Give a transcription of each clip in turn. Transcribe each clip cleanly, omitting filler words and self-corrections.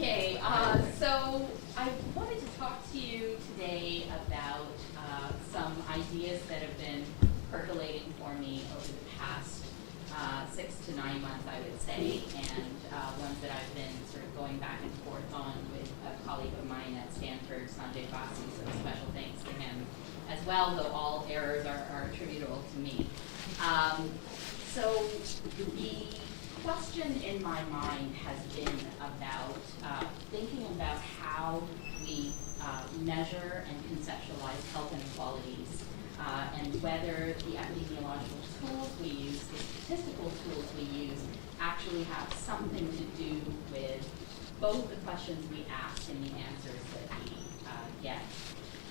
Okay, so I wanted to talk to you today about some ideas that have been percolating for me over the past 6 to 9 months, I would say, and ones that I've been sort of going back and forth on with a colleague of mine at Stanford, Sanjay Fallacy, so special thanks to him as well, though all errors are attributable to me. So the question in my mind has been about thinking about how we measure and conceptualize health inequalities, and whether the epidemiological tools we use, the statistical tools we use, actually have something to do with both the questions we ask and the answers that we get.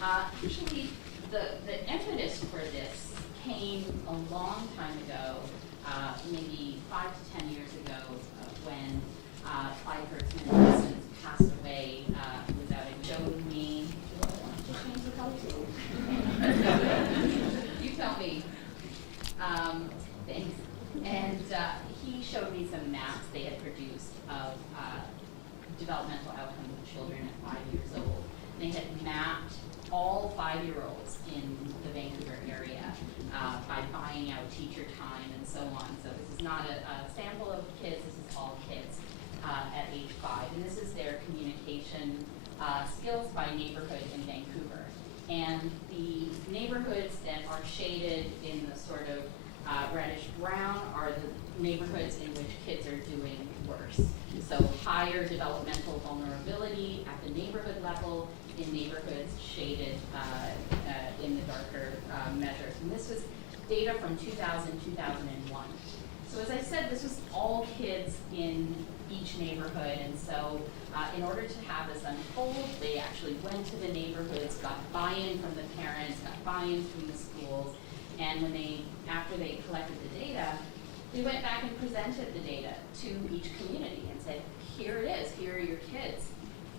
Actually, the impetus for this came a long time ago, maybe 5 to 10 years ago, when Clyde Hertzman passed away without it showed me. Do I want to change the color? You tell me. Thanks. And he showed me some maps they had produced of developmental outcomes of children at 5 years old. They had mapped all 5-year-olds in the Vancouver area by buying out teacher time and so on. So this is not a sample of kids, this is all kids at age 5. And this is their communication skills by neighborhood in Vancouver. And the neighborhoods that are shaded in the sort of reddish brown are the neighborhoods in which kids are doing worse. So higher developmental vulnerability at the neighborhood level in neighborhoods shaded in the darker measures. And this was data from 2000, 2001. So as I said, this was all kids in each neighborhood, and so in order to have this unfold, they actually went to the neighborhoods, got buy-in from the parents, got buy-in from the schools, and when after they collected the data, they went back and presented the data to each community and said, here it is, here are your kids.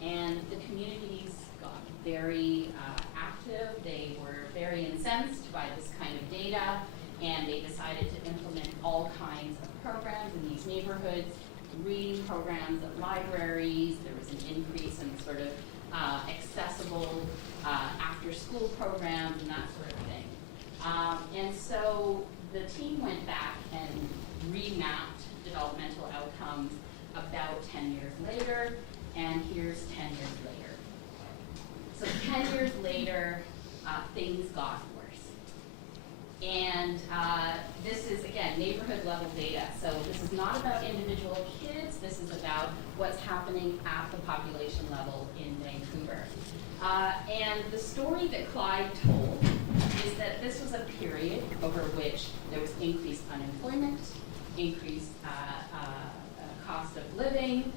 And the communities got very active, they were very incensed by this kind of data, and they decided to implement all kinds of programs in these neighborhoods, reading programs at libraries. There was an increase in sort of accessible after-school programs and that sort of thing. And so the team went back and remapped developmental outcomes about 10 years later, and here's 10 years later. So 10 years later, things got worse. And this is, again, neighborhood level data. So this is not about individual kids. This is about what's happening at the population level in Vancouver. And the story that Clyde told is that this was a period over which there was increased unemployment, increased cost of living,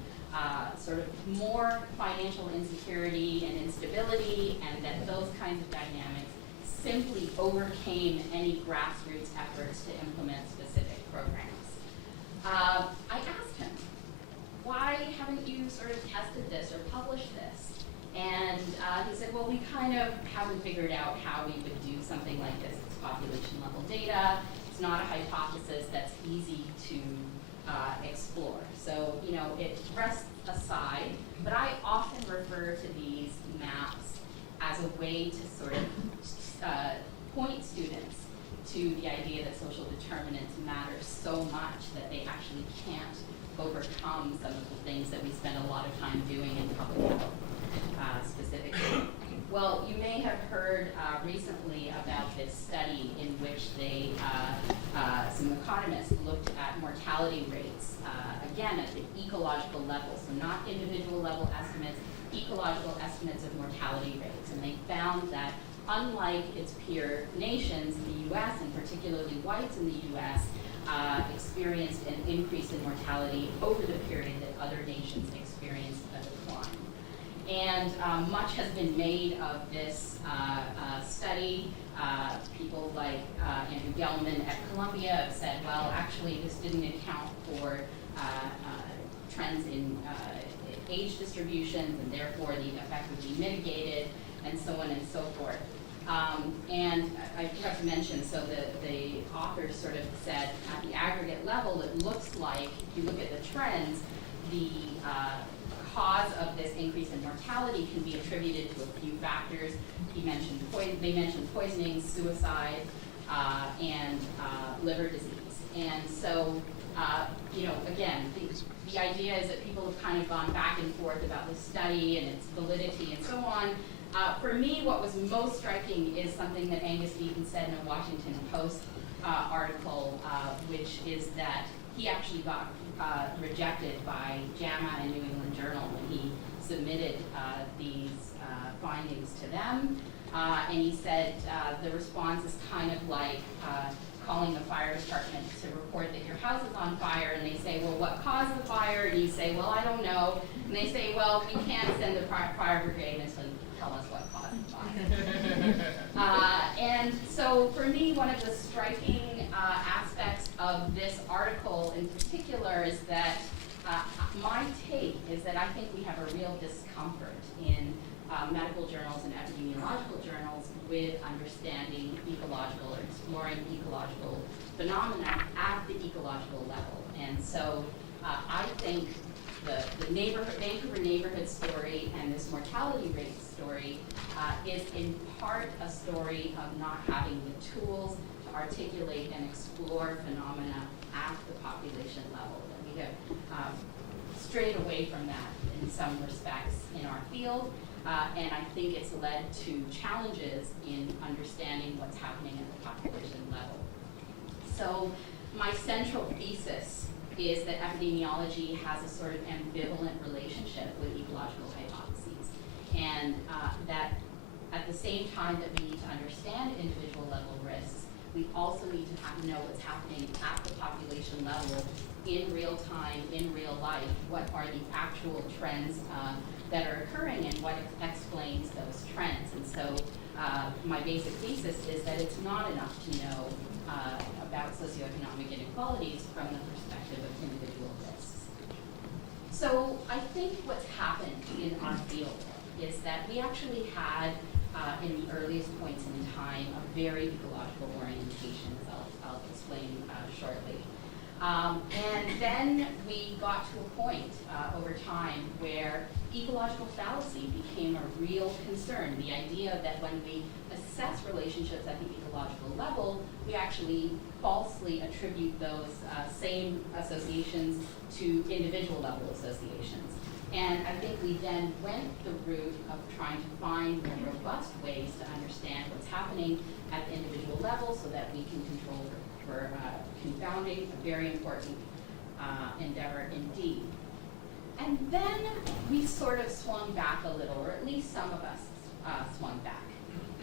sort of more financial insecurity and instability, and that those kinds of dynamics simply overcame any grassroots efforts to implement specific programs. I asked him, why haven't you sort of tested this or published this? And he said, well, we kind of haven't figured out how we would do something like this. It's population level data. It's not a hypothesis that's easy to explore. So, you know, it rests aside, but I often refer to these maps as a way to sort of point students to the idea that social determinants matter so much that they actually can't overcome some of the things that we spend a lot of time doing in public health specifically. Well, you may have heard recently about this study in which they, some economists looked at mortality rates, again at the ecological level, so not individual level estimates, ecological estimates of mortality rates. And they found that unlike its peer nations, the US, and particularly whites in the US, experienced an increase in mortality over the period that other nations experienced a decline. And much has been made of this study. People like Andrew Gelman at Columbia have said, well, actually this didn't account for trends in age distributions, and therefore the effect would be mitigated, and so on and so forth. And I forgot to mention, so the authors sort of said at the aggregate level, it looks like, if you look at the trends, the cause of this increase in mortality can be attributed to a few factors. They mentioned poisoning, suicide, and liver disease. And so, again, the idea is that people have kind of gone back and forth about the study and its validity and so on. For me, what was most striking is something that Angus Deaton said in a Washington Post article, which is that he actually got rejected by JAMA and New England Journal when he submitted these findings to them. And he said the response is kind of like calling the fire department to report that your house is on fire, and they say, well, what caused the fire? And you say, well, I don't know. And they say, well, we can't send the fire brigade until you tell us what caused the fire. And so for me, one of the striking aspects of this article in particular is that my take is that I think we have a real discomfort in medical journals and epidemiological journals with understanding ecological or exploring ecological phenomena at the ecological level. And so I think the Vancouver neighborhood story and this mortality rate story is in part a story of not having the tools to articulate and explore phenomena at the population level. That we have strayed away from that in some respects in our field. And I think it's led to challenges in understanding what's happening at the population level. So my central thesis is that epidemiology has a sort of ambivalent relationship with ecological hypotheses. And that at the same time that we need to understand individual level risks, we also need to know what's happening at the population level in real time, in real life. What are the actual trends that are occurring and what explains those trends? And so my basic thesis is that it's not enough to know about socioeconomic inequalities from the perspective of individual risks. So I think what's happened in our field is that we actually had, in the earliest points in time, a very ecological orientation, as I'll explain shortly. And then we got to a point over time where ecological fallacy became a real concern. The idea that when we assess relationships at the ecological level, we actually falsely attribute those same associations to individual level associations. And I think we then went the route of trying to find more robust ways to understand what's happening at the individual level so that we can control for confounding, a very important endeavor indeed. And then we sort of swung back a little, or at least some of us swung back,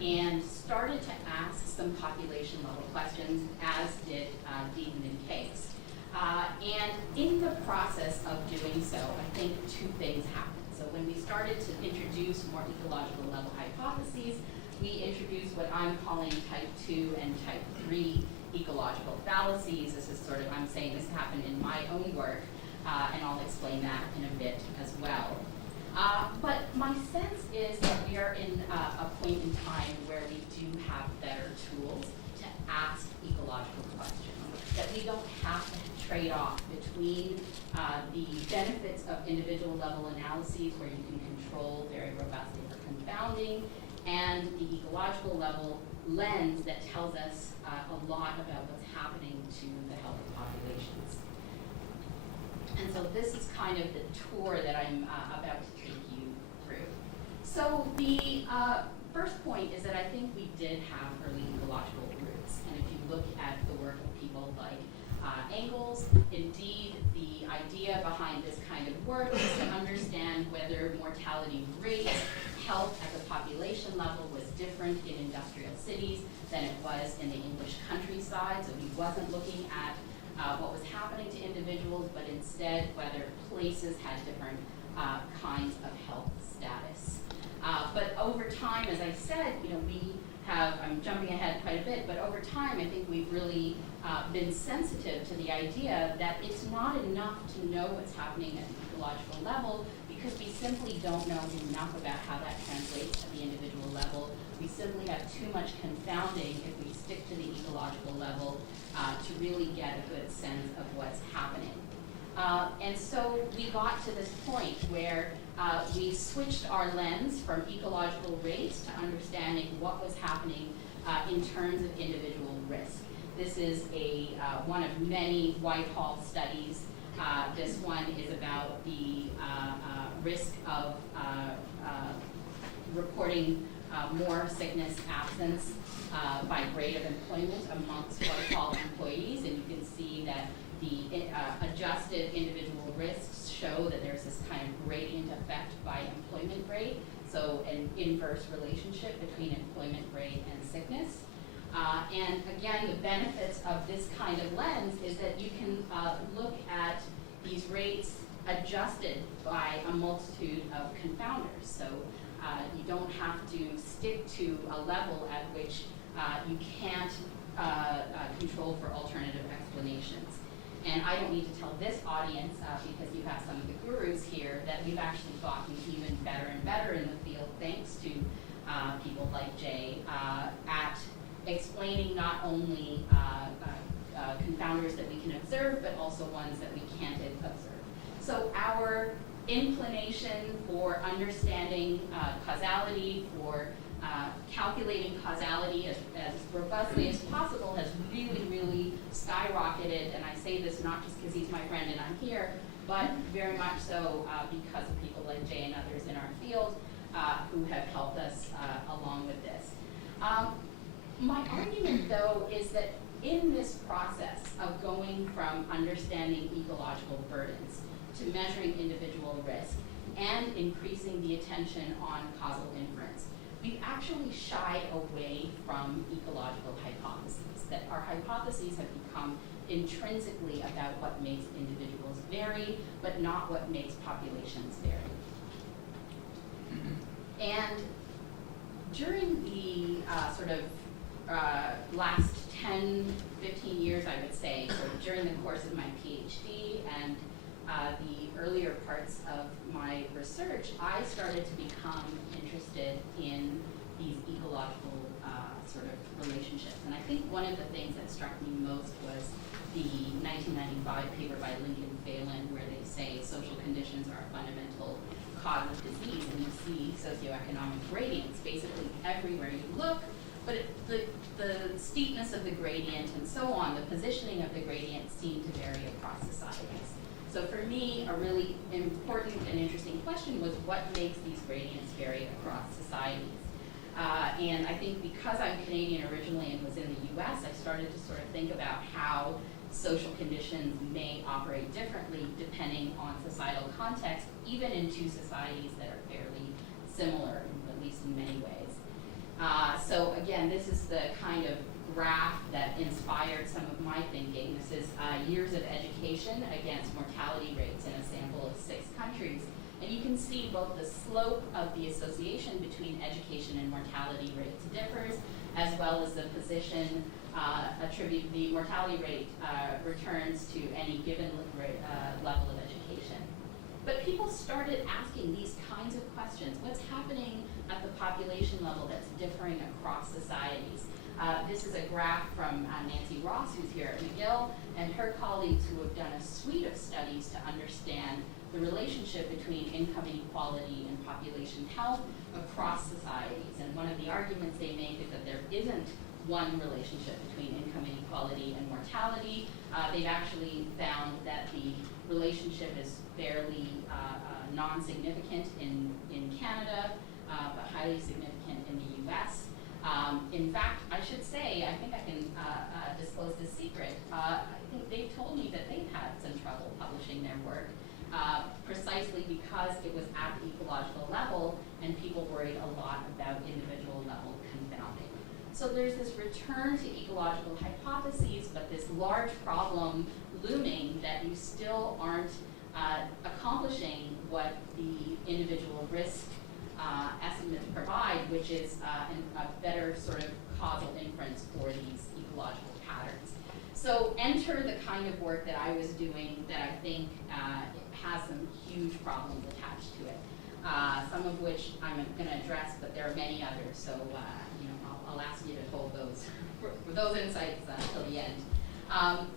and started to ask some population level questions, as did Deaton and Case. And in the process of doing so, I think two things happened. So when we started to introduce more ecological level hypotheses, we introduced what I'm calling type 2 and type 3 ecological fallacies. This is sort of, I'm saying this happened in my own work, and I'll explain that in a bit as well. But my sense is that we are in a point in time where we do have better tools to ask ecological questions, that we don't have to trade off between the benefits of individual level analyses where you can control very robustly for confounding, and the ecological level lens that tells us a lot about what's happening to the health of populations. And so this is kind of the tour that I'm about to take you through. So the first point is that I think we did have early ecological roots. And if you look at the work of people like Engels, indeed the idea behind this kind of work is to understand whether mortality rates, health at the population level was different in industrial cities than it was in the English countryside. So he wasn't looking at what was happening to individuals, but instead whether places had different kinds of health status. But over time, as I said, we have, I'm jumping ahead quite a bit, but over time I think we've really been sensitive to the idea that it's not enough to know what's happening at the ecological level because we simply don't know enough about how that translates at the individual level. We simply have too much confounding if we stick to the ecological level to really get a good sense of what's happening. And so we got to this point where we switched our lens from ecological race to understanding what was happening in terms of individual risk. This is one of many Whitehall studies. This one is about the risk of reporting more sickness absence by grade of employment amongst Whitehall employees, and you can see that the adjusted individual risks show that there's this kind of gradient effect by employment grade, so an inverse relationship between employment grade and sickness. And again, the benefits of this kind of lens is that you can look at these rates adjusted by a multitude of confounders. So you don't have to stick to a level at which you can't control for alternative explanations. And I don't need to tell this audience, because you have some of the gurus here, that we've actually gotten even better and better in the field, thanks to people like Jay, at explaining not only confounders that we can observe, but also ones that we can't observe. So our inclination for understanding causality, for calculating causality as robustly as possible has really, really skyrocketed. And I say this not just because he's my friend and I'm here, but very much so because of people like Jay and others in our field who have helped us along with this. My argument, though, is that in this process of going from understanding ecological burdens to measuring individual risk and increasing the attention on causal inference, we've actually shied away from ecological hypotheses, that our hypotheses have become intrinsically about what makes individuals vary, but not what makes populations vary. And during the last 10, 15 years, I would say, so during the course of my PhD and the earlier parts of my research, I started to become interested in these ecological relationships. And I think one of the things that struck me most was the 1995 paper by Lincoln Phelan, where they say social conditions are a fundamental cause of disease, and you see socioeconomic gradients basically everywhere you look, but the steepness of the gradient and so on, the positioning of the gradient seem to vary across societies. So for me, a really important and interesting question was what makes these gradients vary across societies? And I think because I'm Canadian originally and was in the US, I started to sort of think about how social conditions may operate differently depending on societal context, even in two societies that are fairly similar, at least in many ways. So again, this is the kind of graph that inspired some of my thinking. This is years of education against mortality rates in a sample of 6 countries. And you can see both the slope of the association between education and mortality rates differs, as well as the position the mortality rate returns to any given level of education. But people started asking these kinds of questions. What's happening at the population level that's differing across societies? This is a graph from Nancy Ross, who's here at McGill, and her colleagues who have done a suite of studies to understand the relationship between income inequality and population health across societies. And one of the arguments they make is that there isn't one relationship between income inequality and mortality. They've actually found that the relationship is fairly non-significant in Canada, but highly significant in the US. In fact, I should say, I think I can disclose this secret. I think they've told me that they've had some trouble publishing their work, precisely because it was at the ecological level and people worried a lot about individual level confounding. So there's this return to ecological hypotheses, but this large problem looming that you still aren't accomplishing what the individual risk estimates provide, which is a better sort of causal inference for these ecological patterns. So enter the kind of work that I was doing that I think has some huge problems attached to it, some of which I'm going to address, but there are many others. So I'll ask you to hold those for those insights till the end.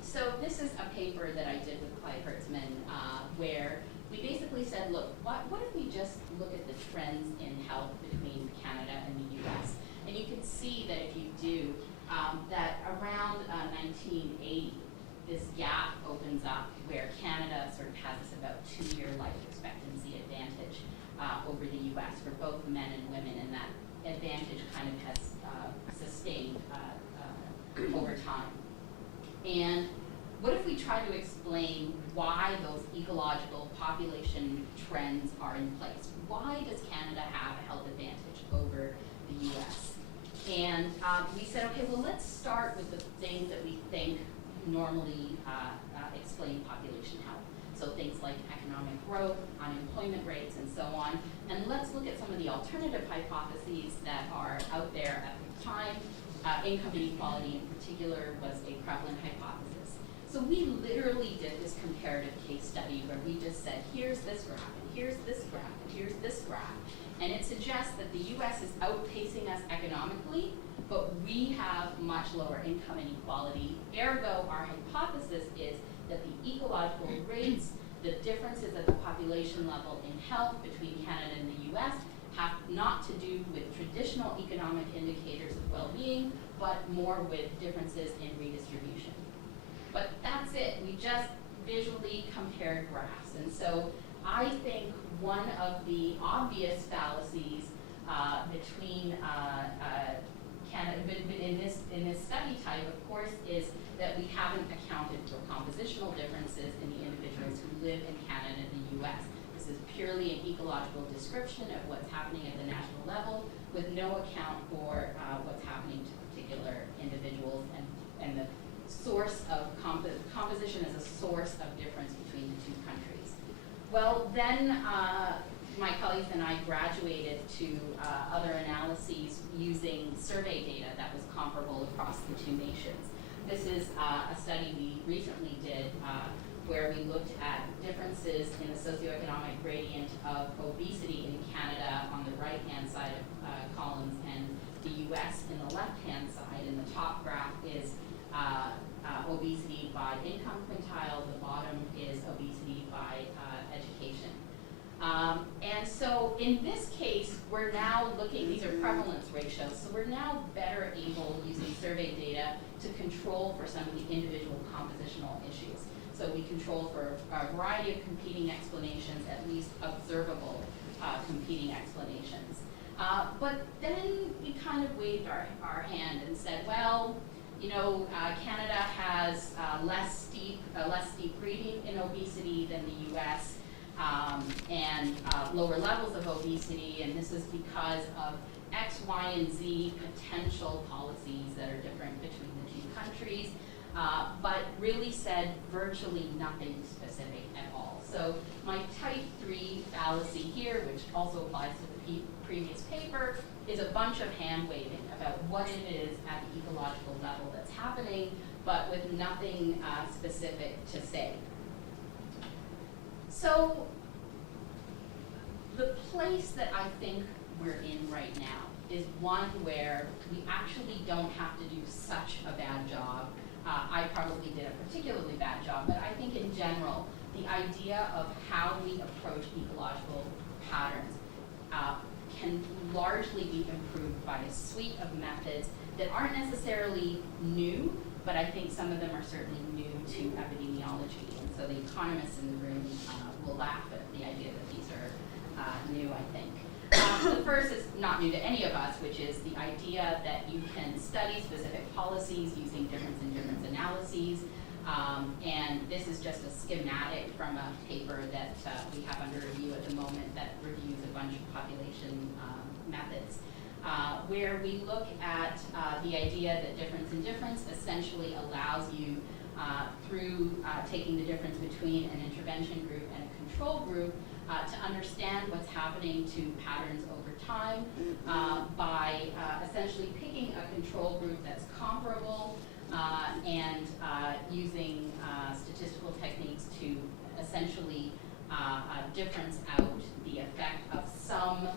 So this is a paper that I did with Clive Hertzman, where we basically said, look, what if we just look at the trends in health between Canada and the US? And you can see that if you do, that around 1980, this gap opens up where Canada sort of has this about 2-year life expectancy advantage over the US for both men and women, and that advantage kind of has sustained over time. And what if we try to explain why those ecological population trends are in place? Why does Canada have a health advantage over the US? And we said, okay, well, let's start with the things that we think normally explain population health. So things like economic growth, unemployment rates, and so on. And let's look at some of the alternative hypotheses that are out there at the time. Income inequality in particular was a prevalent hypothesis. So we literally did this comparative case study where we just said, here's this graph, and here's this graph, and here's this graph. And it suggests that the US is outpacing us economically, but we have much lower income inequality. Ergo, our hypothesis is that the ecological rates, the differences at the population level in health between Canada and the US have not to do with traditional economic indicators of well-being, but more with differences in redistribution. But that's it. We just visually compared graphs. And so I think one of the obvious fallacies between Canada, in this study type, of course, is that we haven't accounted for compositional differences in the individuals who live in Canada and the US. This is purely an ecological description of what's happening at the national level, with no account for what's happening to particular individuals and the source of composition as a source of difference between the two countries. Well, then my colleagues and I graduated to other analyses using survey data that was comparable across the two nations. This is a study we recently did where we looked at differences in the socioeconomic gradient of obesity in Canada on the right-hand side of columns and the US in the left-hand side. And the top graph is obesity by income quintile. The bottom is obesity by education. And so in this case, we're now looking, these are prevalence ratios, so we're now better able, using survey data, to control for some of the individual compositional issues. So we control for a variety of competing explanations, at least observable competing explanations. But then we kind of waved our hand and said, well, you know, Canada has less steep gradient in obesity than the US. And lower levels of obesity, and this is because of X, Y, and Z potential policies that are different between the two countries, but really said virtually nothing specific at all. So my type 3 fallacy here, which also applies to the previous paper, is a bunch of hand waving about what it is at the ecological level that's happening, but with nothing specific to say. So the place that I think we're in right now is one where we actually don't have to do such a bad job. I probably did a particularly bad job, but I think in general, the idea of how we approach ecological patterns can largely be improved by a suite of methods that aren't necessarily new, but I think some of them are certainly new to epidemiology. And so the economists in the room will laugh at the idea that these are new, I think. The first is not new to any of us, which is the idea that you can study specific policies using difference in difference analyses. And this is just a schematic from a paper that we have under review at the moment that reviews a bunch of population methods, where we look at the idea that difference in difference essentially allows you, through taking the difference between an intervention group and a control group, to understand what's happening to patterns over time by essentially picking a control group that's comparable and using statistical techniques to essentially difference out the effect of some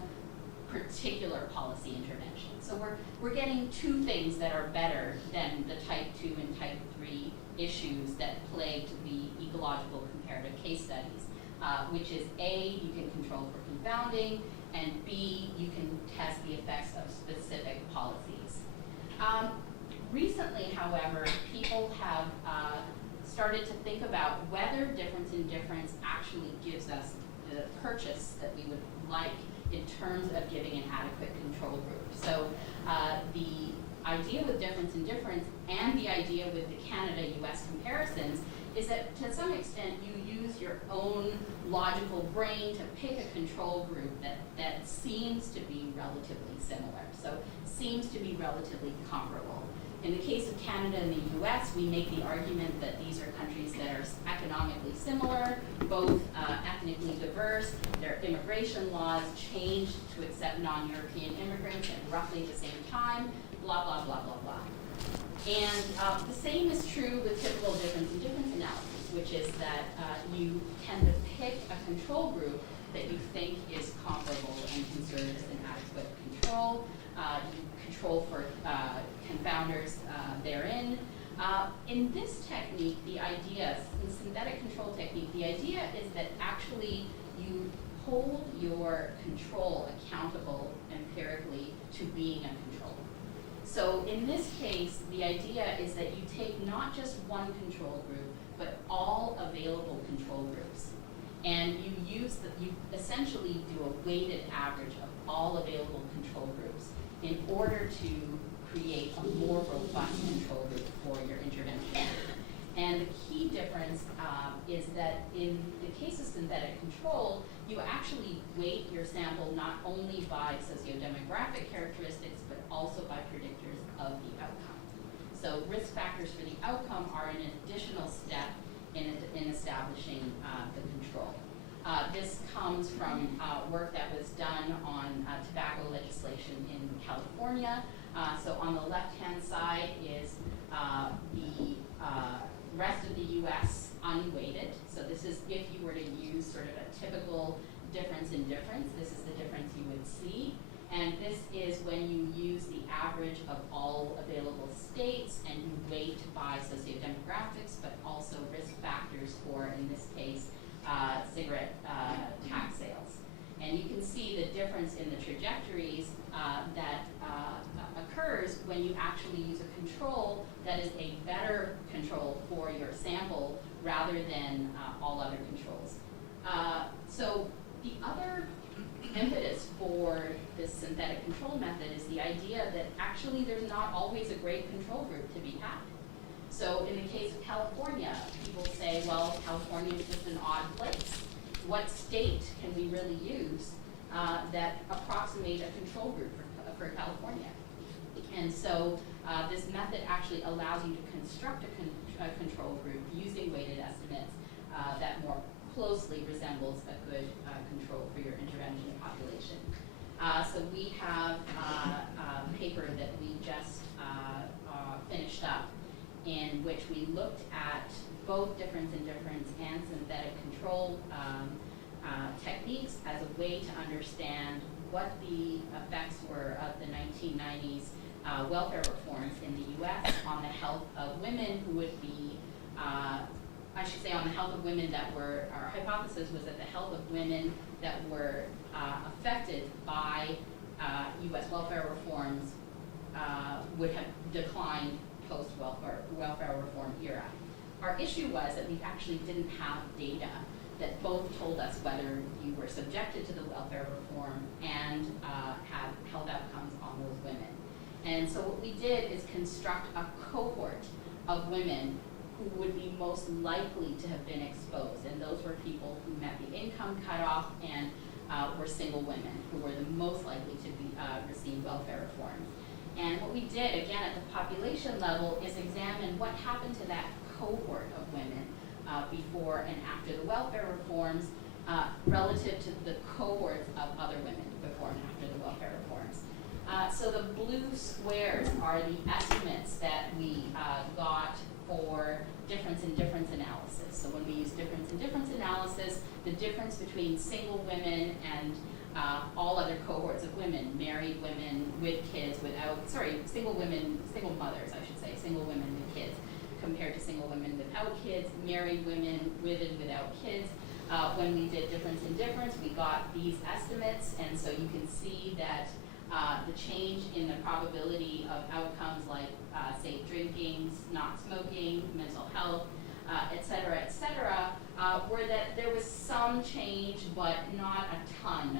particular policy intervention. So we're getting two things that are better than the type 2 and type 3 issues that plagued the ecological comparative case studies, which is A, you can control for confounding, and B, you can test the effects of specific policies. Recently, however, people have started to think about whether difference in difference actually gives us the purchase that we would like in terms of giving an adequate control group. So the idea with difference in difference and the idea with the Canada-US comparisons is that to some extent you use your own logical brain to pick a control group that seems to be relatively similar, so seems to be relatively comparable. In the case of Canada and the US, we make the argument that these are countries that are economically similar, both ethnically diverse, their immigration laws changed to accept non-European immigrants at roughly the same time, blah, blah, blah, blah, blah. And the same is true with typical difference in difference analysis, which is that you tend to pick a control group that you think is comparable and can serve as an adequate control. You control for confounders therein. In this technique, the idea, in synthetic control technique, the idea is that actually you hold your control accountable empirically to being a control. So in this case, the idea is that you take not just one control group, but all available control groups. And you essentially do a weighted average of all available control groups in order to create a more robust control group for your intervention. And the key difference is that in the case of synthetic control, you actually weight your sample not only by sociodemographic characteristics, but also by predictors of the outcome. So risk factors for the outcome are an additional step in establishing the control. This comes from work that was done on tobacco legislation in California. So on the left-hand side is the rest of the US unweighted. So this is if you were to use sort of a typical difference in difference, this is the difference you would see. And this is when you use the average of all available states and you weight by sociodemographics, but also risk factors for, in this case, cigarette tax sales. And you can see the difference in the trajectories that occurs when you actually use a control that is a better control for your sample rather than all other controls. So the other impetus for this synthetic control method is the idea that actually there's not always a great control group to be had. So in the case of California, people say, well, California is just an odd place. What state can we really use that approximate a control group for California? And so this method actually allows you to construct a control group using weighted estimates that more closely resembles a good control for your intervention population. So we have a paper that we just finished up in which we looked at both difference in difference and synthetic control techniques as a way to understand what the effects were of the 1990s welfare reforms in the US on the health of women who would be, I should say on the health of women that were, our hypothesis was that the health of women that were affected by US welfare reforms would have declined post-welfare reform era. Our issue was that we actually didn't have data that both told us whether you were subjected to the welfare reform and had health outcomes on those women. And so what we did is construct a cohort of women who would be most likely to have been exposed. And those were people who met the income cutoff and were single women who were the most likely to be, receive welfare reform. And what we did, again, at the population level is examine what happened to that cohort of women before and after the welfare reforms relative to the cohorts of other women before and after the welfare reforms. So the blue squares are the estimates that we got for difference in difference analysis. So when we use difference in difference analysis, the difference between single women and all other cohorts of women, married women with kids, single women, single mothers, I should say, single women with kids, compared to single women without kids, married women with and without kids. When we did difference in difference, we got these estimates, and so you can see that the change in the probability of outcomes like safe drinking, not smoking, mental health, et cetera, were that there was some change, but not a ton,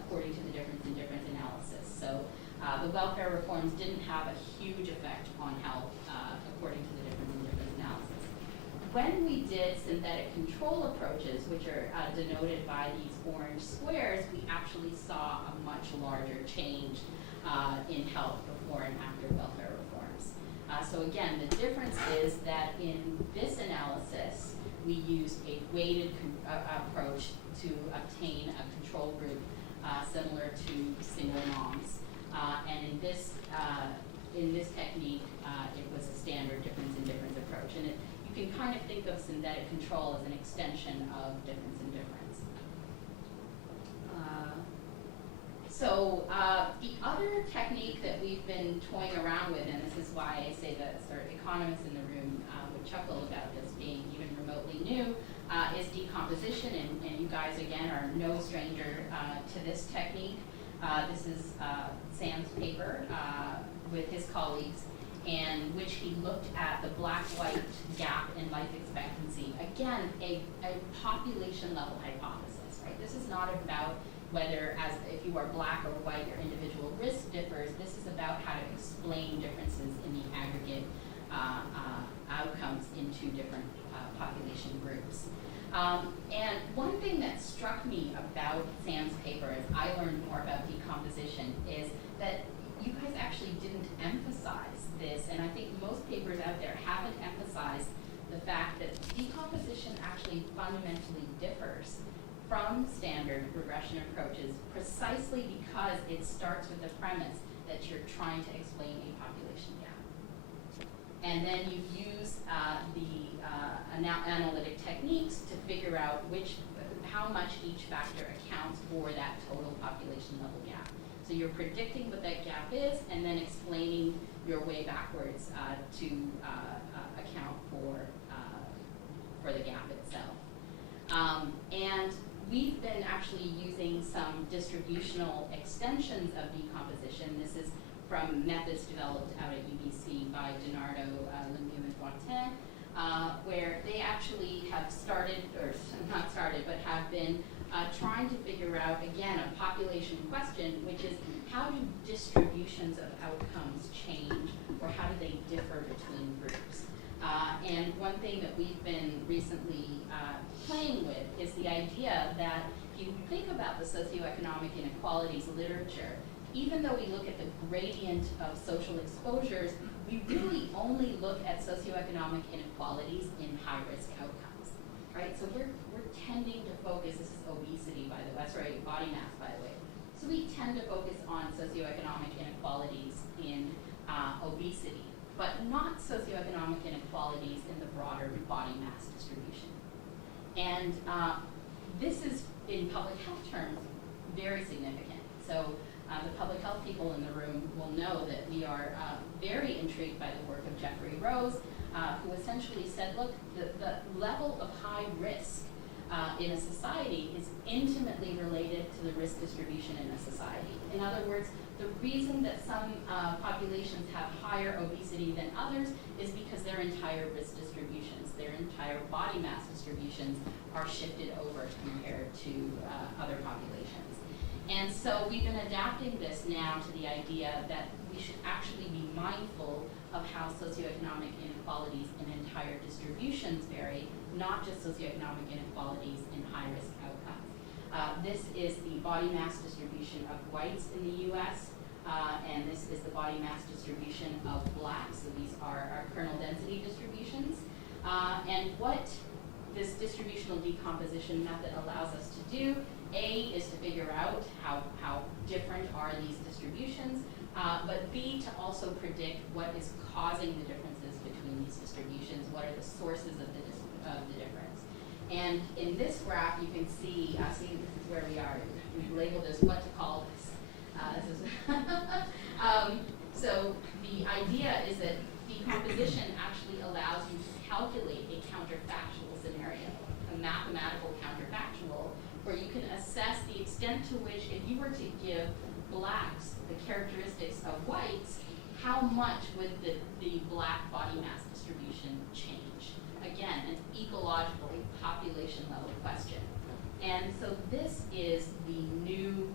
according to the difference in difference analysis. So the welfare reforms didn't have a huge effect on health, according to the difference in difference analysis. When we did synthetic control approaches, which are denoted by these orange squares, we actually saw a much larger change in health before and after welfare reforms. So again, the difference is that in this analysis, we used a weighted approach to obtain a control group similar to single moms. And in this technique, it was a standard difference in difference approach. And you can kind of think of synthetic control as an extension of difference in difference. So the other technique that we've been toying around with, and this is why I say that sort of economists in the room would chuckle about this being even remotely new, is decomposition. And you guys, again, are no stranger to this technique. This is Sam's paper with his colleagues, in which he looked at the black-white gap in life expectancy. Again, a population level hypothesis, right? This is not about whether, as if you are black or white, your individual risk differs. This is about how to explain differences in the aggregate outcomes into different population groups. And one thing that struck me about Sam's paper as I learned more about decomposition is that you guys actually didn't emphasize this, and I think most papers out there haven't emphasized the fact that decomposition actually fundamentally differs from standard regression approaches precisely because it starts with the premise that you're trying to explain a population gap. And then you use the analytic techniques to figure out how much each factor accounts for that total population level gap. So you're predicting what that gap is and then explaining your way backwards to account for the gap itself. And we've been actually using some distributional extensions of decomposition. This is from methods developed out at UBC by DiNardo, Lemieux, and Boitin, where they actually have started, or not started, but have been trying to figure out, again, a population question, which is how do distributions of outcomes change, or how do they differ between groups? And one thing that we've been recently playing with is the idea that if you think about the socioeconomic inequalities literature, even though we look at the gradient of social exposures, we really only look at socioeconomic inequalities in high-risk outcomes, right? So we're tending to focus, this is obesity, by the way, sorry, body mass, by the way. So we tend to focus on socioeconomic inequalities in obesity, but not socioeconomic inequalities in the broader body mass distribution. And this is, in public health terms, very significant. So the public health people in the room will know that we are very intrigued by the work of Jeffrey Rose, who essentially said, look, the level of high risk in a society is intimately related to the risk distribution in a society. In other words, the reason that some populations have higher obesity than others is because their entire risk distributions, their entire body mass distributions are shifted over compared to other populations. And so we've been adapting this now to the idea that we should actually be mindful of how socioeconomic inequalities in entire distributions vary, not just socioeconomic inequalities in high-risk outcomes. This is the body mass distribution of whites in the US, and this is the body mass distribution of blacks. So these are our kernel density distributions. And what this distributional decomposition method allows us to do, A, is to figure out how different are these distributions, but B, to also predict what is causing the differences between these distributions, what are the sources of the difference. And in this graph, you can see, this is where we are. We've labeled this what to call this. So the idea is that decomposition actually allows you to address the extent to which, if you were to give blacks the characteristics of whites, how much would the black body mass distribution change? Again, an ecological, population level question. And so this is the new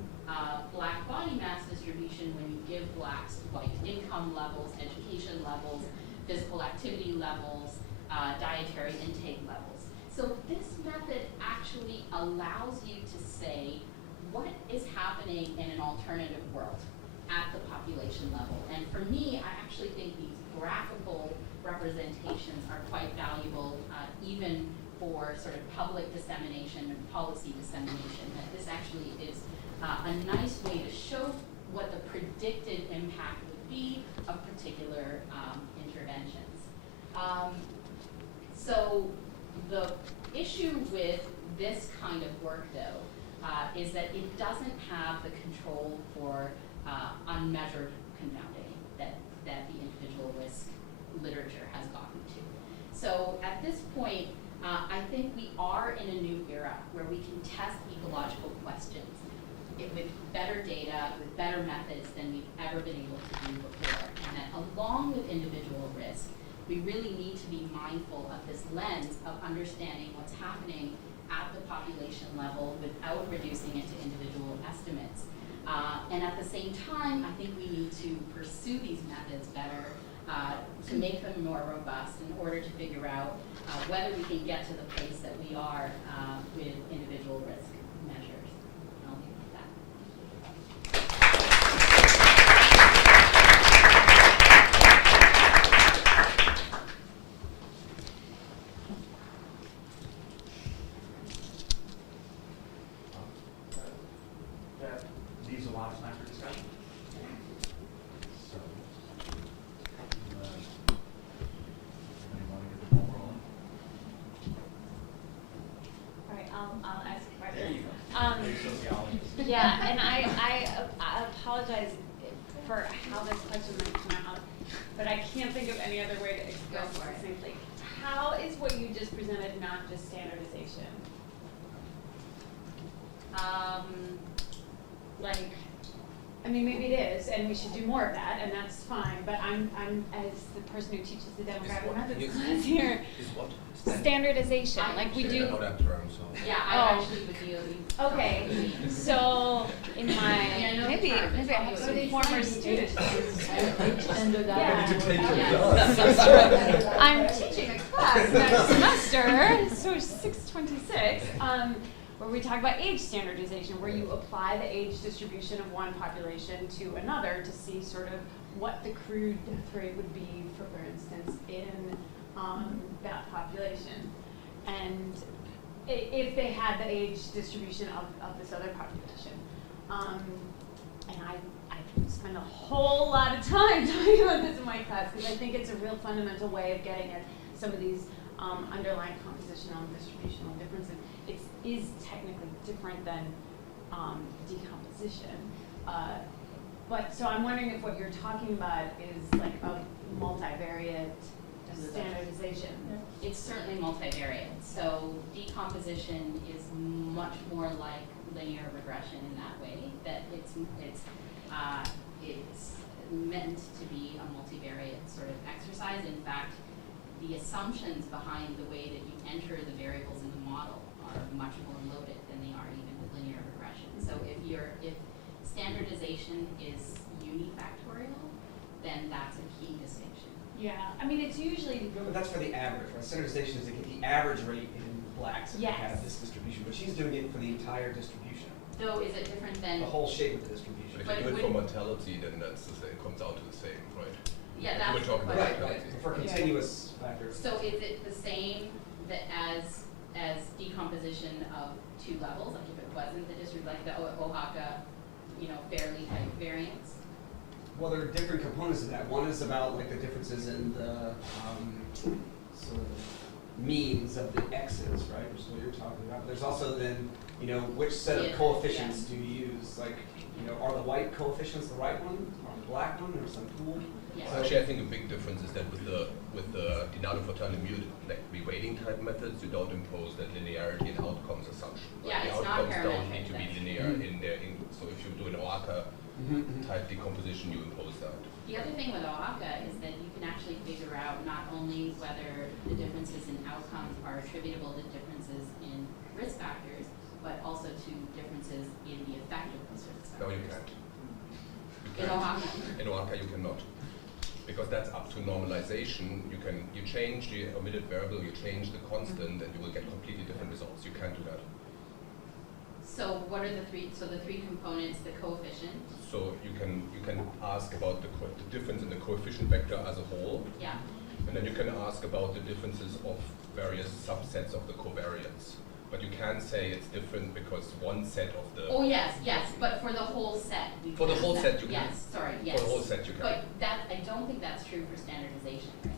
black body mass distribution when you give blacks white income levels, education levels, physical activity levels, dietary intake levels. So this method actually allows you to say what is happening in an alternative world at the population level. And for me, I actually think these graphical representations are quite valuable, even for sort of public dissemination and policy dissemination, that this actually is a nice way to show what the predicted impact would be of particular interventions. So the issue with this kind of work, though, is that it doesn't have the control for unmeasured confounding that the individual risk literature has gotten to. So at this point, I think we are in a new era where we can test ecological questions with better data, with better methods than we've ever been able to do before. And that along with individual risk, we really need to be mindful of this lens of understanding what's happening at the population level without reducing it to individual estimates. And at the same time, I think we need to pursue these methods better to make them more robust in order to figure out whether we can get to the place that we are with individual risk measures. And I'll leave it at that. That leaves a lot of time for discussion. So, anybody want to get the ball rolling? All right, I'll ask a question. There you go. You're a sociologist. Yeah, and I apologize for how this question might come out, but I can't think of any other way to express Go for it it. succinctly. How is what you just presented not just standardization? I mean, maybe it is, and we should do more of that, and that's fine. But I'm as the person who teaches the demographic methods class here. Is what? Standardization, like we I do. know that term, so. Yeah, I Oh. actually would deal with Okay, so in my Yeah, I know the maybe term, but I have tell some me what former it is. students. Yeah. To take Yeah. it I'm teaching a class next semester, so 626, where we talk about age standardization, where you apply the age distribution of one population to another to see sort of what the crude death rate would be, for instance, in that population. And if they had the age distribution of this other population. And I spend a whole lot of time talking about this in my class because I think it's a real fundamental way of getting at some of these underlying compositional and distributional differences. It is technically different than decomposition. But so I'm wondering if what you're talking about is like a multivariate standardization. It's certainly multivariate. So decomposition is much more like linear regression in that way, that it's meant to be a multivariate sort of exercise. In fact, the assumptions behind the way that you enter the variables in the model are much more loaded than they are even with linear regression. So if standardization is unifactorial, then that's a key distinction. Yeah, I mean it's usually. No, but that's for the average, right? Standardization is to get the average rate in blacks if Yes. they have this distribution, but she's doing it for the entire distribution, Though, is it different than? the whole shape of the distribution. If But you do it would- for mortality, then that's the same, comes out to the same, right? Yeah, We're that's the talking about question. Right, mortality. for continuous factors. So is it the same that as decomposition of two levels? Like if it wasn't the district, like the Oaxaca, fairly type variance? Well, there are different components of that. One is about like the differences in the sort of means of the x's, right, which is what you're talking about. But there's also then, which set of Yeah, coefficients do you use? Like, are the white coefficients the right one, or the black one, or some pool? Yeah. Actually, I think a big difference is that with the denial of mortality like reweighting type methods, you don't impose that linearity and outcomes assumption. Yeah, the it's not outcomes don't parametric, need to be that's- linear in there. So if you do an OACA type decomposition, you impose that. The other thing with OACA is that you can actually figure out not only whether the differences in outcomes are attributable to differences in risk factors, but also to differences in the effect of those risk No, factors. you can't. In OACA? In OACA, you cannot. Because that's up to normalization. You change the omitted variable, you change the constant, and you will get completely different results. You can't do that. So what are the three components, the coefficient? So you can ask about the difference in the coefficient vector as a whole, Yeah. and then you can ask about the differences of various subsets of the covariance. But you can't say it's different because one set of the Oh, yes, but for the whole set. we For the can whole ask set that. you can. Yes, sorry, yes. for the whole set you can. But that, I don't think that's true for standardization, right?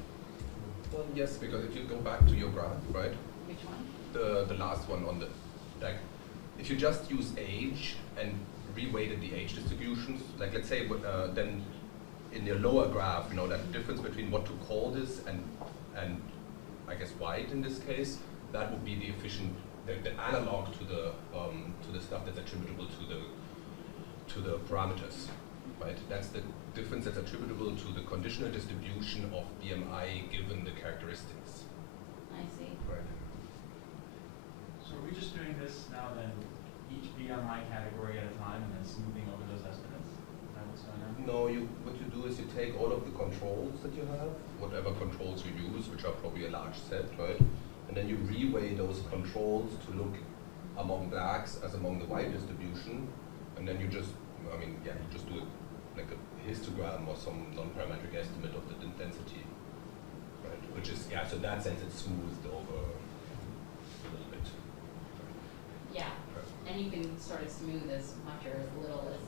Well, yes, because if you go back to your graph, right, Which one? the last one on the like, if you just use age and reweighted the age distributions, like let's say then in your lower graph, that difference between what to call this and I guess white in this case, that would be the efficient, the analog to the stuff that's attributable to the parameters, right? That's the difference that's attributable to the conditional distribution of BMI given the characteristics, I see. right? So are we just doing this now then, each BMI category at a time and then smoothing over those estimates? Is that what's going on? No, what you do is you take all of the controls that you have, whatever controls you use, which are probably a large set, right? And then you reweigh those controls to look among blacks as among the white distribution, and then you just, you just do it like a histogram or some non-parametric estimate of the density, right? Which is, so in that sense it's smoothed over a little bit. Yeah, Right. and you can sort of smooth as much or as little as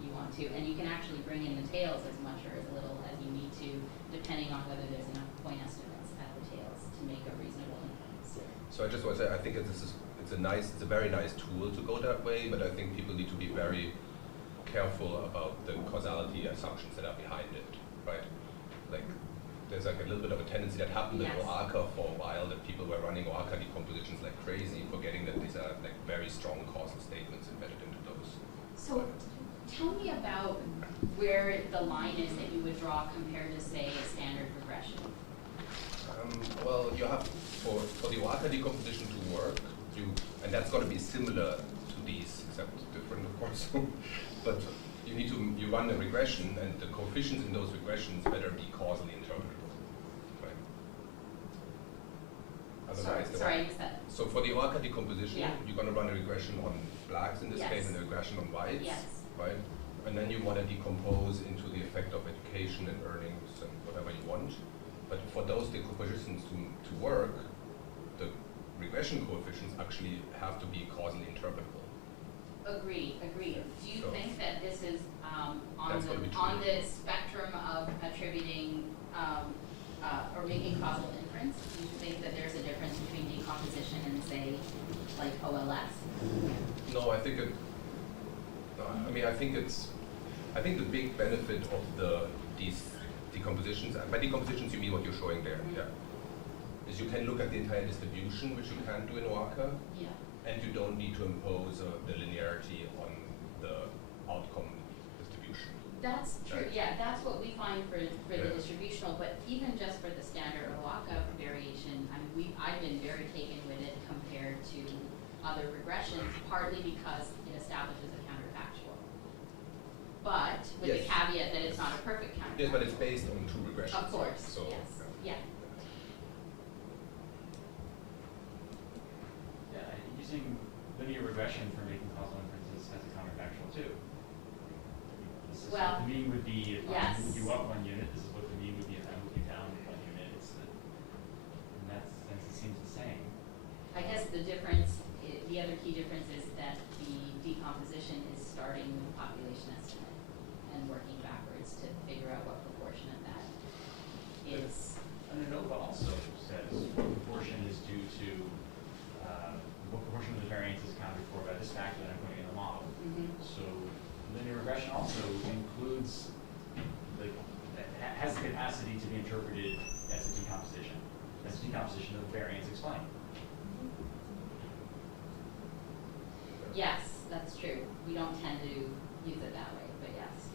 you want to, and you can actually bring in the tails as much or as little as you need to, depending on whether there's enough point estimates at the tails to make a reasonable inference. So I just want to say, I think it's a very nice tool to go that way, but I think people need to be very careful about the causality assumptions that are behind it, right? Like, there's like a little bit of a tendency that happened in Yes. OACA for a while, that people were running OACA decompositions like crazy, forgetting that these are like very strong causal statements embedded into those. So tell me about where the line is that you would draw compared to, say, a standard regression. Well, you have, for the OACA decomposition to work, and that's going to be similar to these, except different, of course. But you run a regression, and the coefficients in those regressions better be causally interpretable, right? Sorry, I missed that. So for the OACA decomposition, Yeah. you're going to run a regression on blacks in this Yes. case, and a regression on whites, Yes. right? And then you want to decompose into the effect of education and earnings and whatever you want. But for those decompositions to work, the regression coefficients actually have to be causally interpretable. Agreed. Do you So- think that this is That's gonna be true. on the spectrum of attributing or making causal inference? Do you think that there's a difference between decomposition and, say, like OLS? No, I think I think the big benefit of these decompositions, by decompositions you mean what you're showing there, Mhm. yeah, is you can look at the entire distribution, which you can do in OACA, Yeah. and you don't need to impose the linearity on the outcome distribution. That's true, Right. yeah, that's what we find for the Yeah. distributional, but even just for the standard OACA variation, I've been very taken with it compared to other regressions, partly because it establishes a counterfactual. But with the Yes. caveat that it's not a perfect counterfactual. Yes, but it's based on two regressions. Of course, So, yes, yeah. Yeah, using linear regression for making causal inferences has a counterfactual too. This is Well, what the mean would be if yes. I move you up 1 unit, this is what the mean would be if I move you down 1 unit. In that sense, it seems the same. I guess the difference, the other key difference is that the decomposition is starting with population estimate and working backwards to figure out what proportion of that is. And ANOVA also says what proportion is due to, what proportion of the variance is accounted for by this factor that I'm putting in the model. Mhm. So linear regression also includes has we don't tend to use it that way, but yes.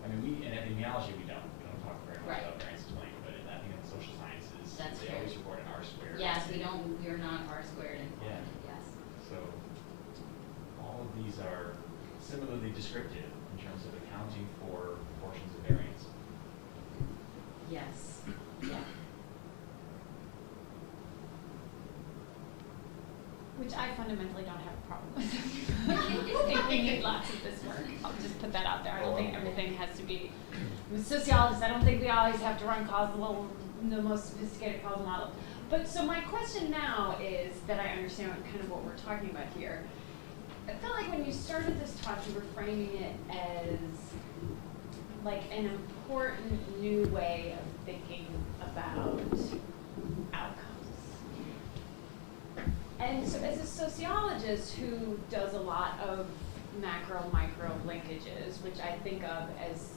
I mean, in epidemiology, we don't talk very much Right. about variance explained, but I think in the social sciences, That's they true. always report an R-squared. Yes, we're not R-squared in Yeah. yes. So all of these are similarly descriptive in terms of accounting for portions of variance. Yes, yeah. Which I fundamentally don't have a problem with. I think we need lots of this work. I'll just put that out there. I don't think everything has to be. I'm a sociologist. I don't think we always have to run the most sophisticated causal model. But so my question now is that I understand what we're talking about here. I felt like when you started this talk, you were framing it as like an important new way of thinking about outcomes. And so as a sociologist who does a lot of macro-micro linkages, which I think of as,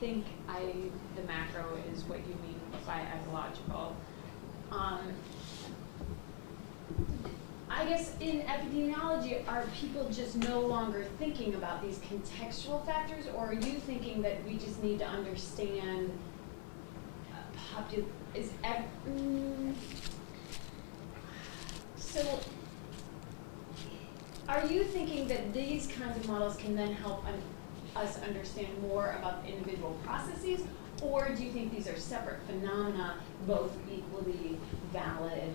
the macro is what you mean by ecological. I guess in epidemiology, are people just no longer thinking about these contextual factors, or are you thinking that we just need to understand so are you thinking that these kinds of models can then help us understand more about the individual processes, or do you think these are separate phenomena, both equally valid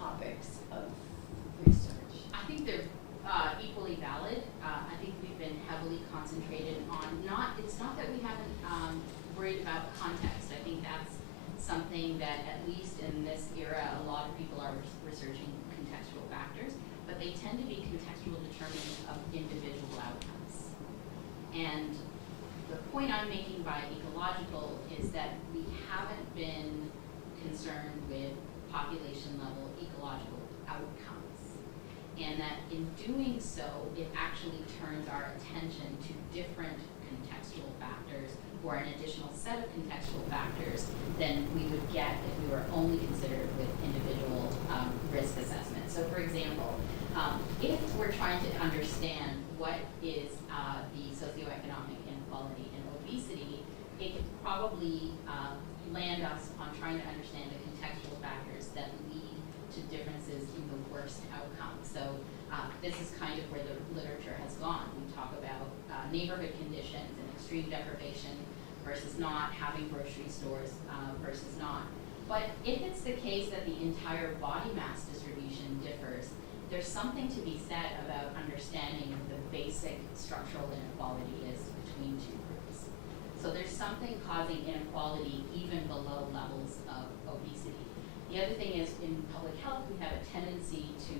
topics of research? I think they're equally valid. I think we've been heavily concentrated on it's not that we haven't worried about context. I think that's something that, at least in this era, a lot of people are researching contextual factors, but they tend to be contextual determinants of individual outcomes. And the point I'm making by ecological is that we haven't been concerned with population level ecological outcomes. And that in doing so, it actually turns our attention to different contextual factors, or an additional set of contextual factors than we would get if we were only considered with individual risk assessment. So for example, if we're trying to understand what is the socioeconomic inequality in obesity, it could probably land us on trying to understand the contextual factors that lead to differences in the worst outcomes. So this is kind of where the literature has gone. We talk about neighborhood conditions and extreme deprivation versus not, having grocery stores versus not. But if it's the case that the entire body mass distribution differs, there's something to be said about understanding what the basic structural inequality is between two groups. So there's something causing inequality even below levels of obesity. The other thing is, in public health, we have a tendency to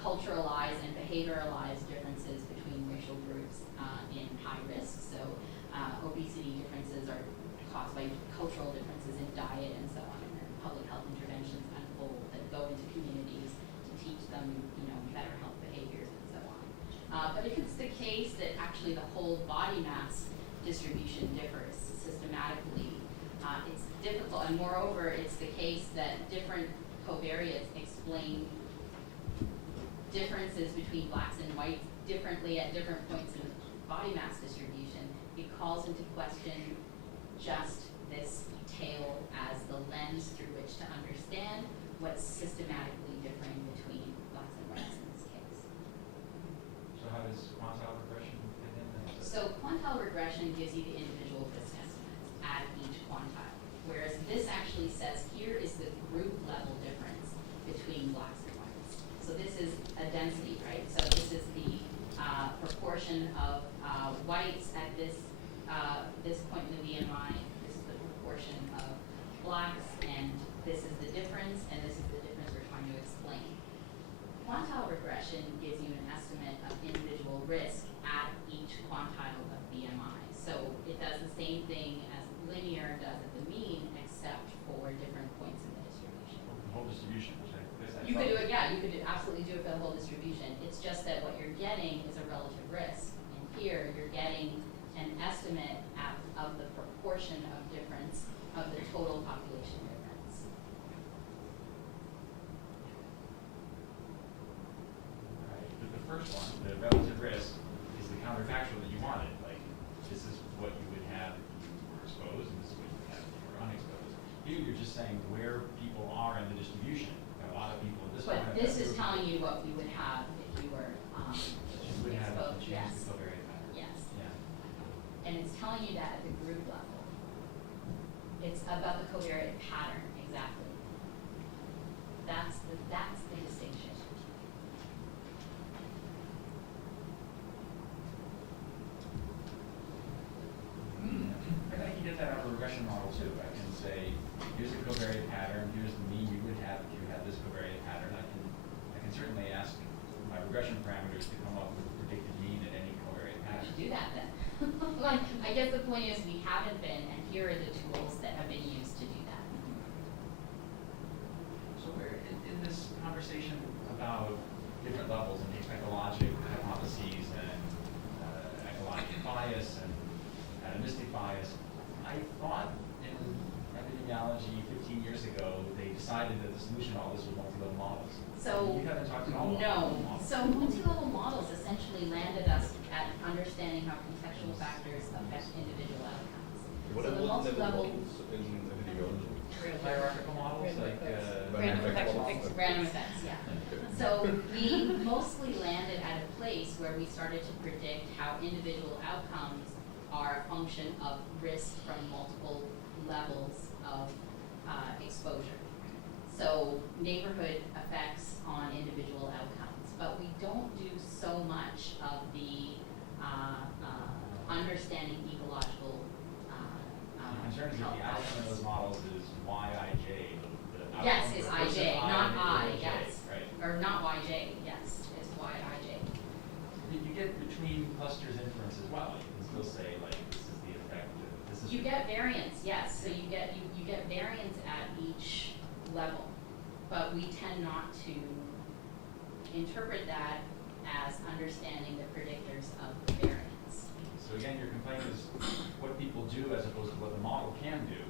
culturalize and behavioralize differences between racial groups in high risk. So obesity differences are caused by cultural differences in diet and so on, and then public health interventions unfold that go into communities to teach them, better health behaviors and so on. But if it's the case that actually the whole body mass distribution differs systematically, it's difficult, and moreover, it's the case that different covariates explain differences between blacks and whites differently at different points in body mass distribution. It calls into question just this detail as the lens through which to understand what's systematically differing between blacks and whites in this case. So how does quantile regression fit in there? So quantile regression gives you the individual risk estimates at each quantile, whereas this actually says here is the group level difference between blacks and whites. So this is a density, right? So this is the proportion of whites at this point in the BMI. This is the proportion of blacks, and this is the difference, and this is the difference we're trying to explain. Quantile regression gives you an estimate of individual risk at each quantile of BMI. So it does the same thing as linear does at the mean, except for different points in the distribution. The whole distribution, which I You could do it, yeah, you could absolutely do it for the whole distribution. It's just that what you're getting is a relative risk. And here, you're getting an estimate of the proportion of difference of the total population difference. first one, the relative risk, is the counterfactual that you wanted. Like, this is what you would have if you were exposed, and this is what you would have if you were unexposed. Here, you're just saying where people are in the distribution. A lot of people at this point. But this is telling you what we would have if you were You would have a exposed, chance yes. to covariate pattern. Yes. Yeah. And it's telling you that at the group level. It's about the covariate pattern, exactly. That's the distinction. I think you get that out of a regression model too. I can say, here's a covariate pattern, here's the mean you would have if you had this covariate pattern. I can certainly ask my regression parameters to come up with a predicted mean at any covariate We pattern. should do that then. Like, I guess the point is we haven't been, and here are the tools that have been used to do that. So we're in this conversation about different levels and ecologic hypotheses and ecologic bias and atomistic bias. I thought in epidemiology 15 years ago, they decided that the solution to all this was multi-level models. So, You haven't talked at all about no. multi-level models. So multi-level models essentially landed us at understanding how contextual factors affect individual outcomes. What So are the multi-level models in epidemiology? Hierarchical models like Random effects. Random effects, yeah. So we mostly landed at a place where we started to predict how individual outcomes are a function of risk from multiple levels of exposure. So neighborhood effects on individual outcomes, but we don't do so much of the understanding ecological The concern is that the outcome of those models is YIJ. The Yes, outcome it's for person IJ, not and I, j, yes. Right. Or not YJ, yes, it's YIJ. You get between clusters inference as well. You can still say like this is the effect of this is. You get variance, yes, so you get variance at each level, but we tend not to interpret that as understanding the predictors of variance. So again, your complaint is what people do as opposed to what the model can do.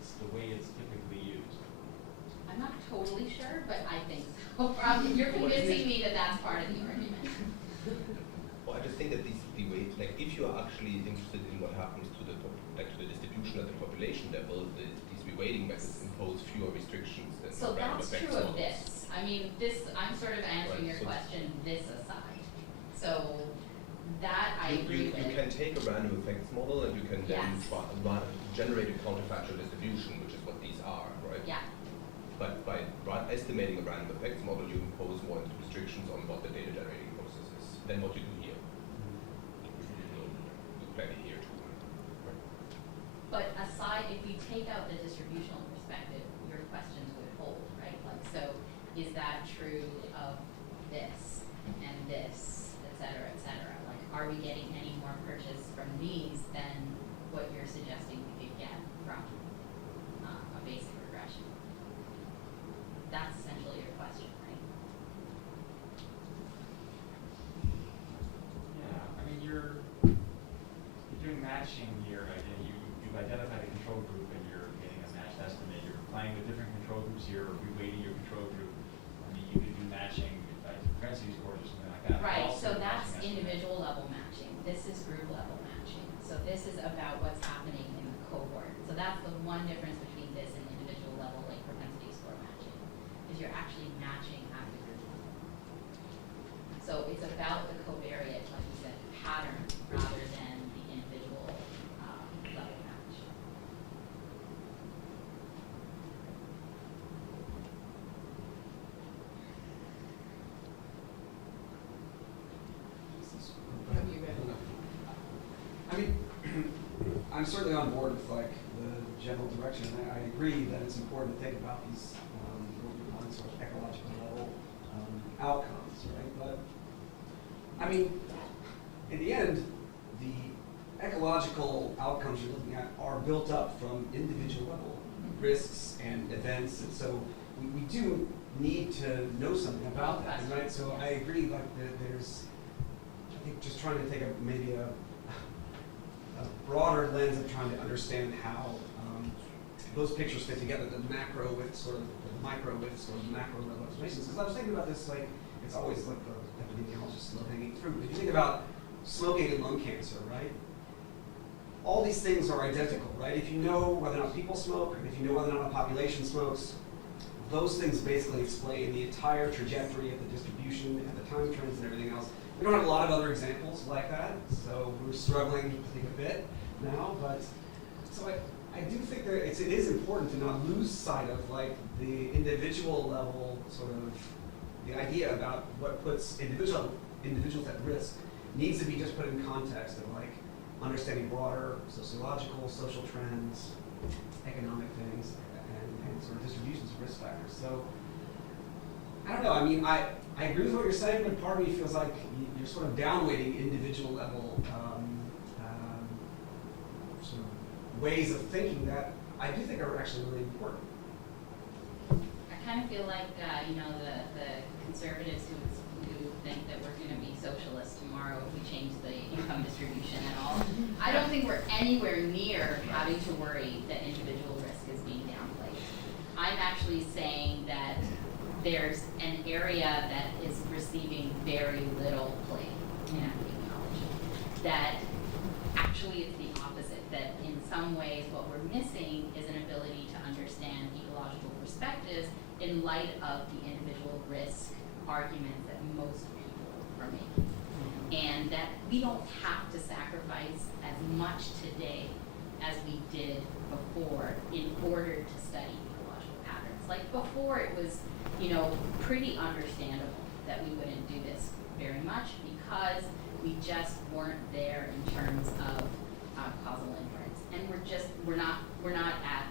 It's the way it's typically used. I'm not totally sure, but I think so. You're convincing me that that's part of the argument. Well, I just think that the way, like, if you are actually interested in what happens to the distribution at the population level, these reweighting methods impose fewer restrictions than So random that's effects true of models. this. I mean, this, I'm sort of answering Right, your so- question, this aside. So that I agree with. You can take a random effects model and you can then Yes. generate a counterfactual distribution, which is what these are, right? Yeah, But by estimating a random effects model, you impose more restrictions on what the data generating process is than what you do here. You plenty here too. but aside, if you take out the distributional perspective, your questions would hold, right? Like, so is that true of this and this, et cetera, et cetera? Like, are we getting any more purchase from these than what you're suggesting we could get from a basic regression? That's essentially your question, right? Yeah, I mean you're doing matching here. You've identified a control group and you're getting a matched estimate. You're playing with different control groups here, or reweighting your control group. I mean, you could do matching propensity scores or something like that. Right, Also so that's matching estimates. individual level matching. This is group level matching. So this is about what's happening in the cohort. So that's the one difference between this and individual level, like propensity score matching, is you're actually matching at the group level. So it's about the covariate, like you said, pattern rather than the individual level match. I mean, I'm certainly on board with like the general direction, and I agree that it's important to think about these what we call sort of ecological level outcomes, right? But I mean, in the end, the ecological outcomes you're looking at are built up from individual level risks and events, and so we do need to know something about that, right? So I agree, like there's, I think, just trying to take maybe a broader lens of trying to understand how those pictures fit together, the macro with sort of the micro with sort of macro level observations. Because I was thinking about this, like, it's always like the epidemiologists love hanging if you think about smoking and lung cancer, right? All these things are identical, right? If you know whether or not people smoke, and if you know whether or not a population smokes, those things basically explain the entire trajectory of the distribution and the time trends and everything else. We don't have a lot of other examples like that, so we're struggling to think a bit now, but so I do think that it is important to not lose sight of like the individual level sort of the idea about what puts individuals at risk needs to be just put in context of like understanding broader sociological, social trends, economic things, and sort of distributions of risk factors. So I don't know. I mean, I agree with what you're saying, but part of me feels like you're sort of downweighting individual level sort of ways of thinking that I do think are actually really important. I kind of feel like, the conservatives who think that we're going to be socialists tomorrow if we change the income distribution at all. I don't think we're anywhere near having to worry that individual risk is being downplayed. I'm actually saying that there's an area that is receiving very little play in epidemiology. That actually it's the opposite, that in some ways what we're missing is an ability to understand ecological perspectives in light of the individual risk arguments that most people are making. And that we don't have to sacrifice as much today as we did before in order to study ecological patterns. Like before it was, pretty understandable that we wouldn't do this very much because we just weren't there in terms of causal inference. And we're not at,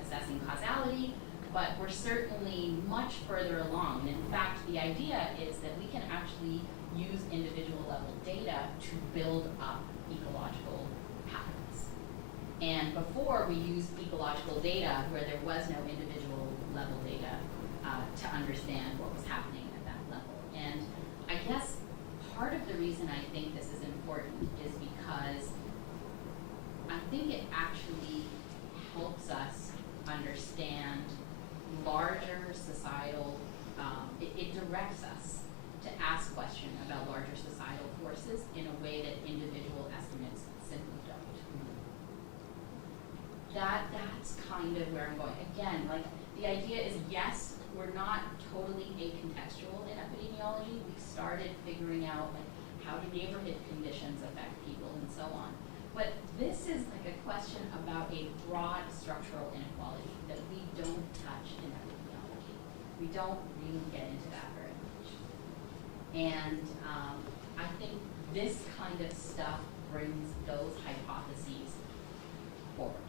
assessing causality, but we're certainly much further along. And in fact, the idea is that we can actually use individual level data to build up ecological patterns. And before we used ecological data where there was no individual level data to understand what was happening at that level. And I guess part of the reason I think this is important is because I think it actually helps us understand larger societal, it directs us to ask questions about larger societal forces in a way that individual estimates simply don't. That's kind of where I'm going. Again, like the idea is yes, we're not totally acontextual in epidemiology. We started figuring out like how do neighborhood conditions affect people and so on. But this is like a question about a broad structural inequality that we don't touch in epidemiology. We don't really get into that very much. And I think this kind of stuff brings those hypotheses forward.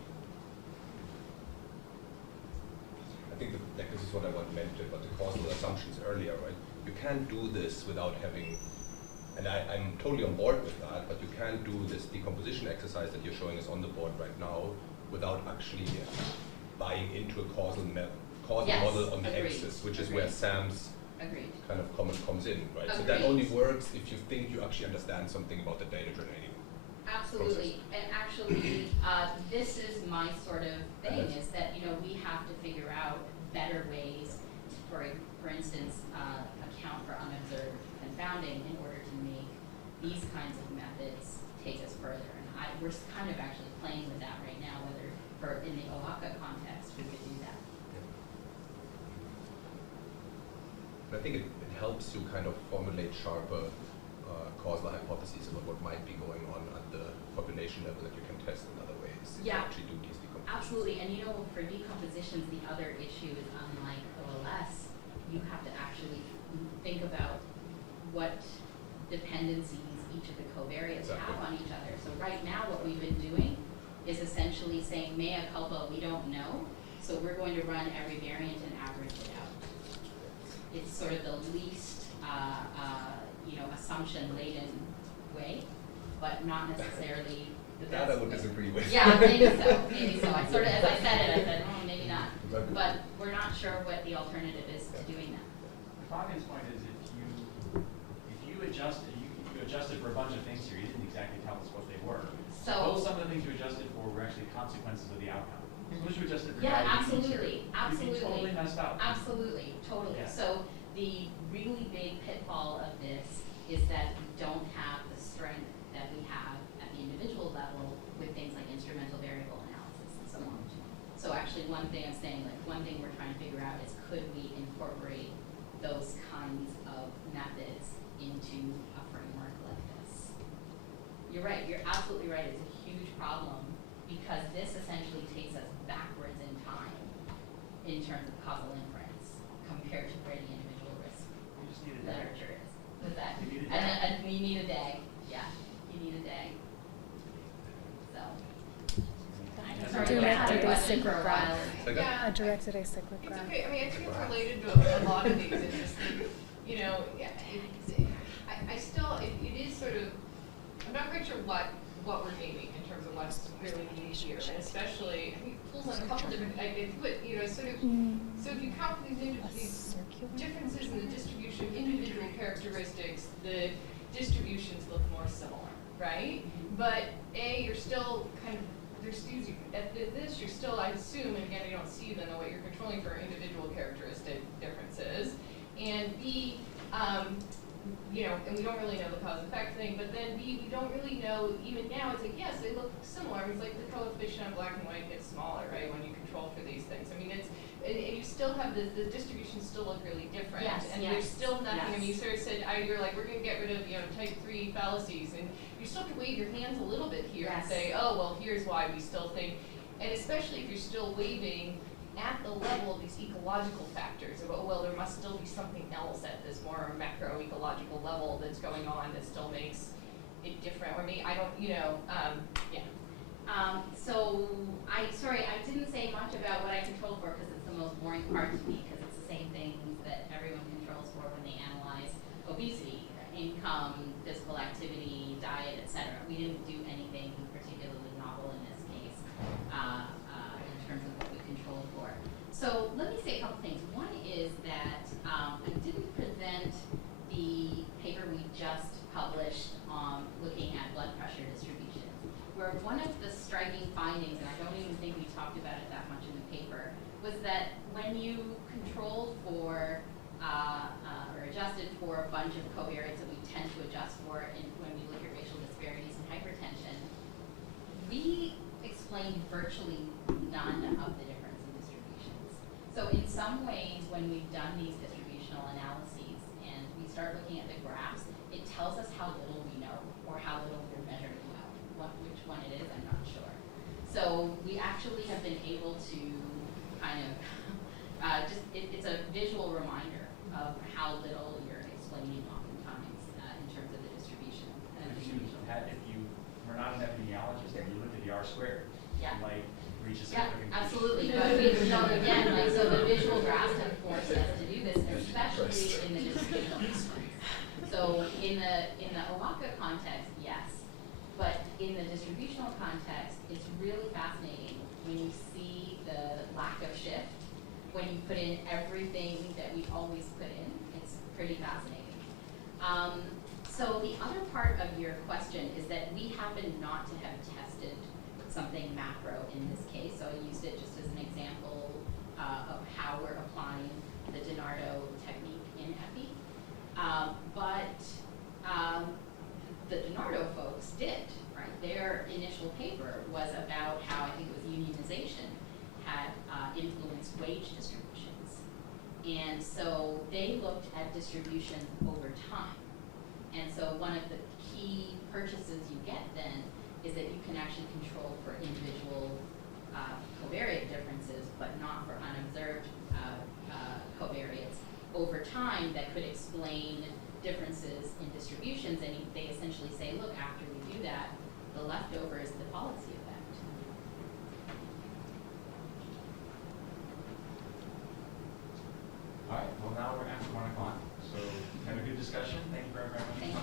I think that this is what I mentioned about the causal assumptions earlier, right? You can't do this without having, and I'm totally on board with that, but you can't do this decomposition exercise that you're showing us on the board right now without actually buying into a causal Yes, model on the agreed, axis, which is agreed. where Sam's Agreed. kind of comment comes in, right? So that Agreed. only works if you think you actually understand something about the data generating. Absolutely, and actually, this is my sort of thing, is that, we have to figure out better ways, for instance, account for unobserved confounding in order to make these kinds of methods take us further. And we're kind of actually playing with that right now, whether in the OAHCA context we could do that. I think it helps you kind of formulate sharper causal hypotheses about what might be going on at the population level that you can test in other ways if you Yeah. actually do these decompositions. Absolutely, and for decompositions, the other issue is unlike OLS, you have to actually think about what dependencies each of the covariates have on each other. So right now what we've been doing is essentially saying mea culpa, we don't know, so we're going to run every variant and average it out. It's sort of the least assumption-laden way, but not necessarily the best. That I would way. disagree with. Yeah, maybe so. I sort of, as I said it, I said, oh, maybe not. But we're not sure what the alternative is to doing that. Fabian's point is if you adjusted for a bunch of things here, you didn't exactly tell us what they were. So Suppose some of the things you adjusted for were actually consequences of the outcome. Suppose you adjusted for yeah, diabetes absolutely, here. absolutely. You'd be totally messed up. Absolutely, totally. Yeah. So the really big pitfall of this is that we don't one thing we're trying to figure out is could we incorporate those kinds of methods into a framework like this. You're right, you're absolutely right, it's a huge problem because this essentially takes us backwards in time in terms of causal inference compared to where the individual risk You just need a day. literature is. With that, You need a day. and you need a day, yeah, you need a day. So. I'm sorry, Do we it had a after question basic for a graph. while. Second? A directed acyclic It's graph. okay. I mean, I think it's related to a lot of these. It's just, you know, I still, it is sort of, I'm not quite sure what we're gaming in terms of what's really needed here, and especially, I think it pulls on a couple different, you know, sort of, so if you count these differences in the distribution, individual characteristics, the distributions look more similar, right? But A, you're still kind of, there's at this, you're still, I assume, and again, I don't see them, what you're controlling for individual characteristic differences. And B, you know, and we don't really know the cause effect thing, but then B, we don't really know, even now, it's like, yes, they look similar. It's like the coefficient on black and white gets smaller, right, when you control for these things. I mean, it's, and you still have the distributions still look really different. Yes, and yes, there's still nothing, I mean, you yes. sort of said, you're like, we're gonna get rid of, you know, type 3 fallacies, and you still have to wave your hands a little bit here and Yes. say, oh, well, here's why we still think, and especially if you're still waving at the level of these ecological factors of, oh, well, there must still be something else at this more macro-ecological level that's going on that still makes it different, or maybe, I don't, you know, yeah. So, sorry, I didn't say much about what I control for because it's the most boring part to me because it's the same things that everyone controls for when they analyze obesity, income, physical activity, diet, etc. We didn't do anything particularly novel in this case in terms of what we controlled for. So let me say a couple things. One is that I didn't present the paper we just published looking at blood pressure distribution, where one of the striking findings, and I don't even think we talked about it that much in the paper, was that when you controlled for or adjusted for a bunch of covariates that we tend to adjust for when we look at racial disparities in hypertension, we explained virtually none of the difference in distributions. So in some ways, when we've done these distributional analyses and we start looking at the graphs, it tells us how little we know or how little we're measuring well. Which one it is, I'm not sure. So we actually have been able to kind of it's a visual reminder of how little you're explaining oftentimes in terms of the distribution. If you were not an epidemiologist and you looked at the R squared, Yeah. you might reach a Yeah, significant absolutely. But we know again, like, so the visual graphs have forced us to do this, especially in the distributional context. So in the OACA context, yes. But in the distributional context, it's really fascinating when you see the lack of shift, when you put in everything that we always put in. It's pretty fascinating. So the other part of your question is that we happen not to have tested something macro in this case, so I used it just as an example of how we're applying the DiNardo technique in EPI. But the DiNardo folks did, right? Their initial paper was about how, I think it was unionization, had influenced wage distributions. And so they looked at distributions over time. And so one of the key purchases you get then is that you can actually control for individual covariate differences, but not for unobserved covariates over time that could explain differences in distributions. And they essentially say, look, after we do that, the leftover is the policy effect. All right, well now we're after 1 o'clock, so have a good discussion. Thank you very much. Thank